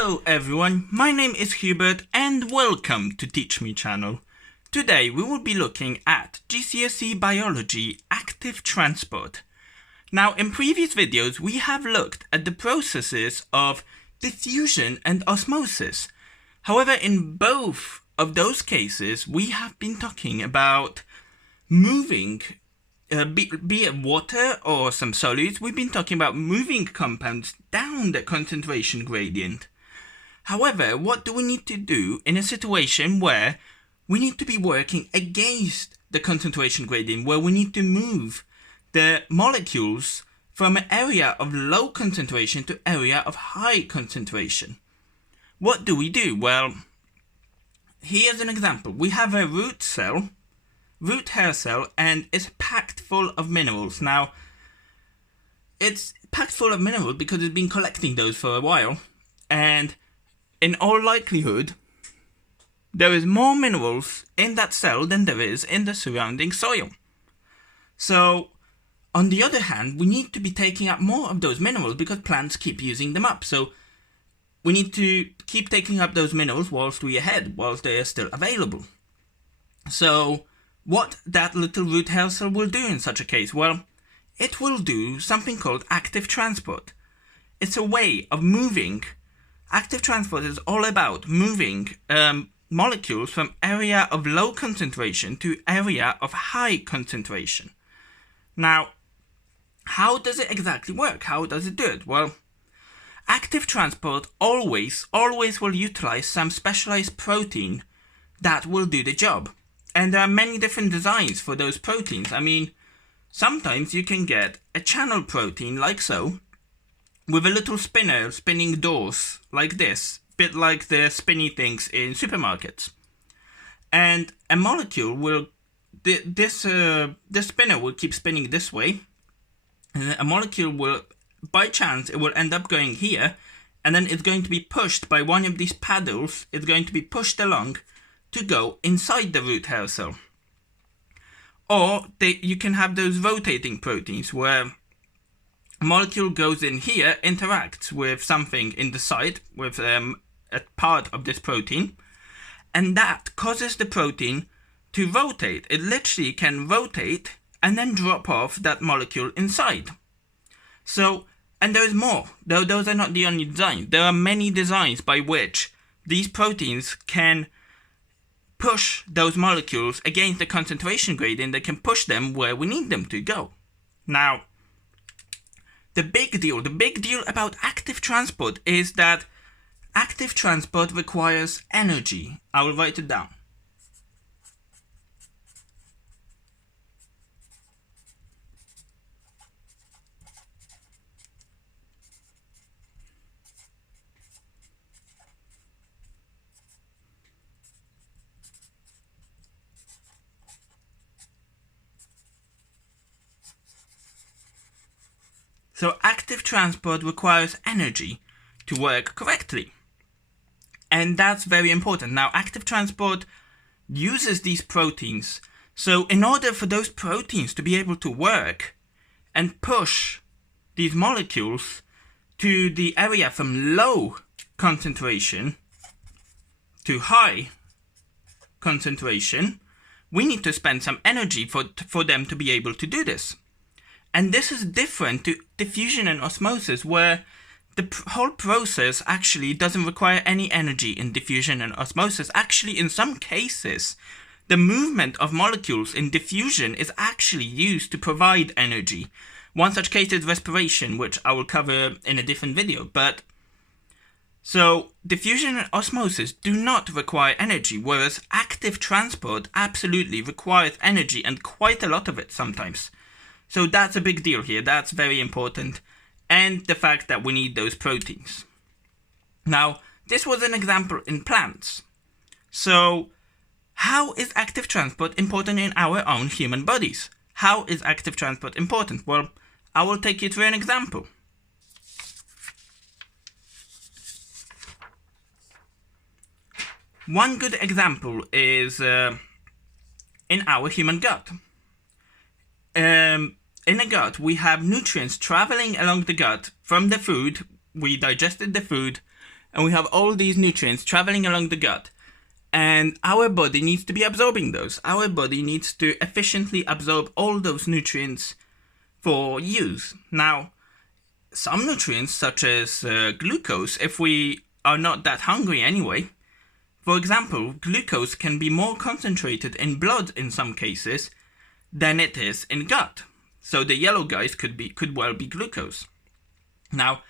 Hello everyone, my name is Hubert and welcome to Teach Me channel. Today we will be looking at GCSE Biology Active Transport. Now in previous videos we have looked at the processes of diffusion and osmosis. However, in both of those cases we have been talking about moving be it water or some solids. We've been talking about moving compounds down the concentration gradient. However, what do we need to do in a situation where we need to be working against the concentration gradient, where we need to move the molecules from an area of low concentration to area of high concentration? What do we do? Well, here's an example. We have a root hair cell, and it's packed full of minerals. Now, it's packed full of minerals because it's been collecting those for a while, and in all likelihood, there is more minerals in that cell than there is in the surrounding soil. So, on the other hand, we need to be taking up more of those minerals because plants keep using them up. So, we need to keep taking up those minerals whilst they are still available. So, what that little root hair cell will do in such a case? Well, it will do something called active transport. It's a way of moving. Active transport is all about moving molecules from area of low concentration to area of high concentration. Now, how does it exactly work? How does it do it? Well, active transport always will utilize some specialized protein that will do the job. And there are many different designs for those proteins. I mean, sometimes you can get a channel protein like so, with a little spinner spinning doors like this, bit like the spinny things in supermarkets. And a molecule will, the spinner will keep spinning this way, and a molecule will, by chance, it will end up going here, and then it's going to be pushed by one of these paddles. It's going to be pushed along to go inside the root hair cell. Or you can have those rotating proteins where a molecule goes in here, interacts with something in the side, with a part of this protein, and that causes the protein to rotate. It literally can rotate and then drop off that molecule inside. So, and there's more. Those are not the only designs. There are many designs by which these proteins can push those molecules against the concentration gradient. That can push them where we need them to go. Now, the big deal about active transport is that active transport requires energy. I will write it down. So active transport requires energy to work correctly. And that's very important. Now, active transport uses these proteins. So in order for those proteins to be able to work and push these molecules to the area from low concentration to high concentration, we need to spend some energy for them to be able to do this. And this is different to diffusion and osmosis, where the whole process actually doesn't require any energy in diffusion and osmosis. Actually, in some cases, the movement of molecules in diffusion is actually used to provide energy. One such case is respiration, which I will cover in a different video. But so diffusion and osmosis do not require energy, whereas active transport absolutely requires energy, and quite a lot of it sometimes. So that's a big deal here. That's very important. And the fact that we need those proteins. Now, this was an example in plants. So, how is active transport important in our own human bodies? How is active transport important? Well, I will take you through an example. One good example is in our human gut. In the gut, we have nutrients traveling along the gut from the food. We digested the food, and we have all these nutrients traveling along the gut, and our body needs to be absorbing those. Our body needs to efficiently absorb all those nutrients for use. Now, some nutrients, such as glucose, if we are not that hungry anyway, for example, glucose can be more concentrated in blood in some cases than it is in gut. So the yellow guys could well be glucose. Now,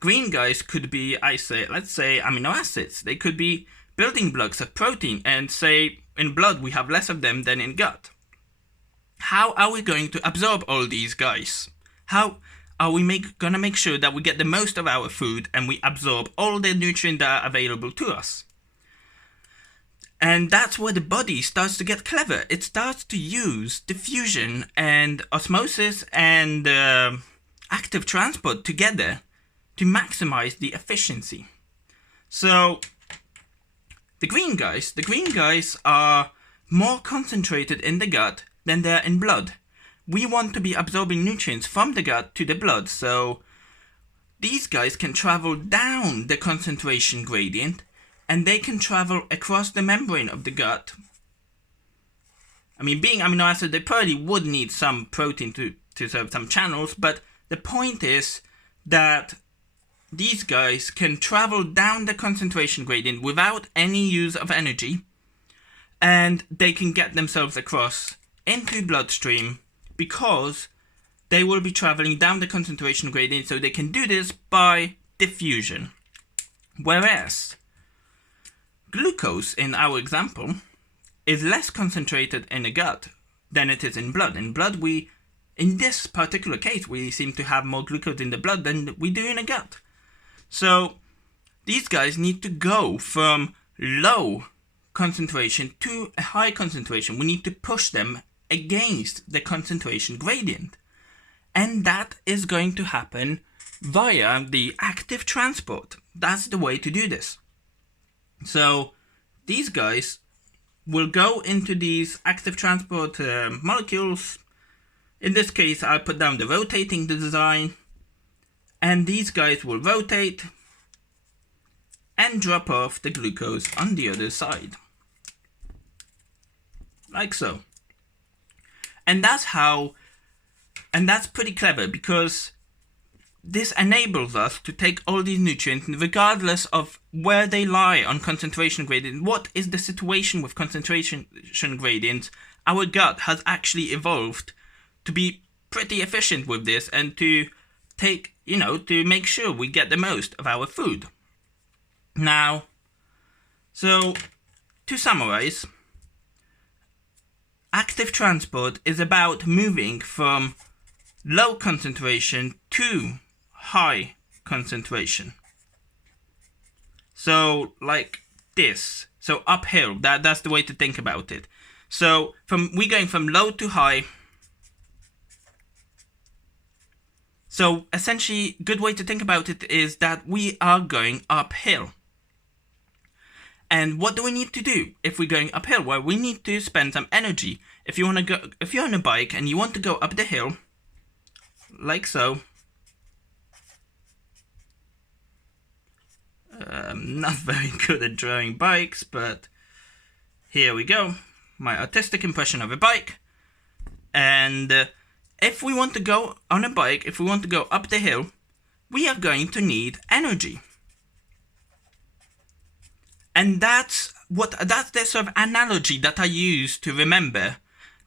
green guys could be, let's say amino acids. They could be building blocks of protein, and say in blood we have less of them than in gut. How are we going to absorb all these guys? How are we gonna make sure that we get the most of our food and we absorb all the nutrients that are available to us? And that's where the body starts to get clever. It starts to use diffusion and osmosis and active transport together to maximize the efficiency. So the green guys are more concentrated in the gut than they are in blood. We want to be absorbing nutrients from the gut to the blood, so these guys can travel down the concentration gradient, and they can travel across the membrane of the gut. I mean, being amino acid, they probably would need some protein to serve some channels, but the point is that these guys can travel down the concentration gradient without any use of energy, and they can get themselves across into bloodstream because they will be traveling down the concentration gradient, so they can do this by diffusion. Whereas glucose, in our example, is less concentrated in the gut than it is in blood. In blood, in this particular case, we seem to have more glucose in the blood than we do in the gut. So these guys need to go from low concentration to a high concentration. We need to push them against the concentration gradient. And that is going to happen via the active transport. That's the way to do this. So these guys will go into these active transport molecules. In this case, I put down the rotating design, and these guys will rotate and drop off the glucose on the other side, like so. And that's pretty clever, because this enables us to take all these nutrients regardless of where they lie on concentration gradient. What is the situation with concentration gradients? Our gut has actually evolved to be pretty efficient with this and to take, to make sure we get the most of our food. Now, so to summarize, active transport is about moving from low concentration to high concentration. So like this. So uphill, that's the way to think about it. So we're going from low to high. So essentially, good way to think about it is that we are going uphill. And what do we need to do if we're going uphill? Well, we need to spend some energy. If you're on a bike and you want to go up the hill, like so. I'm not very good at drawing bikes, but here we go. My artistic impression of a bike. And if we want to go on a bike, if we want to go up the hill, we are going to need energy. And that's the sort of analogy that I use to remember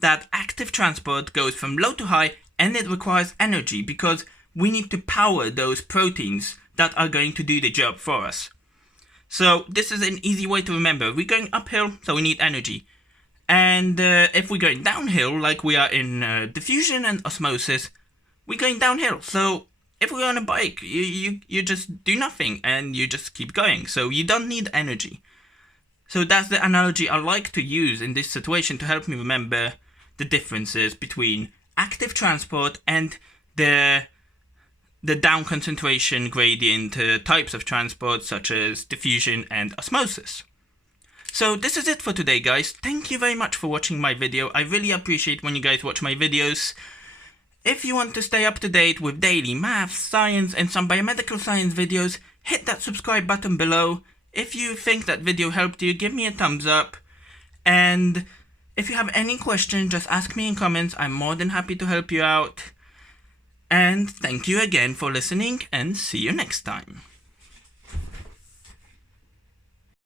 that active transport goes from low to high, and it requires energy because we need to power those proteins that are going to do the job for us. So this is an easy way to remember. We're going uphill, so we need energy. And if we're going downhill, like we are in diffusion and osmosis, we're going downhill. So if we're on a bike, you just do nothing and you just keep going. So you don't need energy. So that's the analogy I like to use in this situation to help me remember the differences between active transport and the down concentration gradient types of transport, such as diffusion and osmosis. So this is it for today, guys. Thank you very much for watching my video. I really appreciate when you guys watch my videos. If you want to stay up to date with daily math, science and some biomedical science videos, hit that subscribe button below. If you think that video helped you, give me a thumbs up. And if you have any questions, just ask me in comments. I'm more than happy to help you out. And thank you again for listening, and see you next time.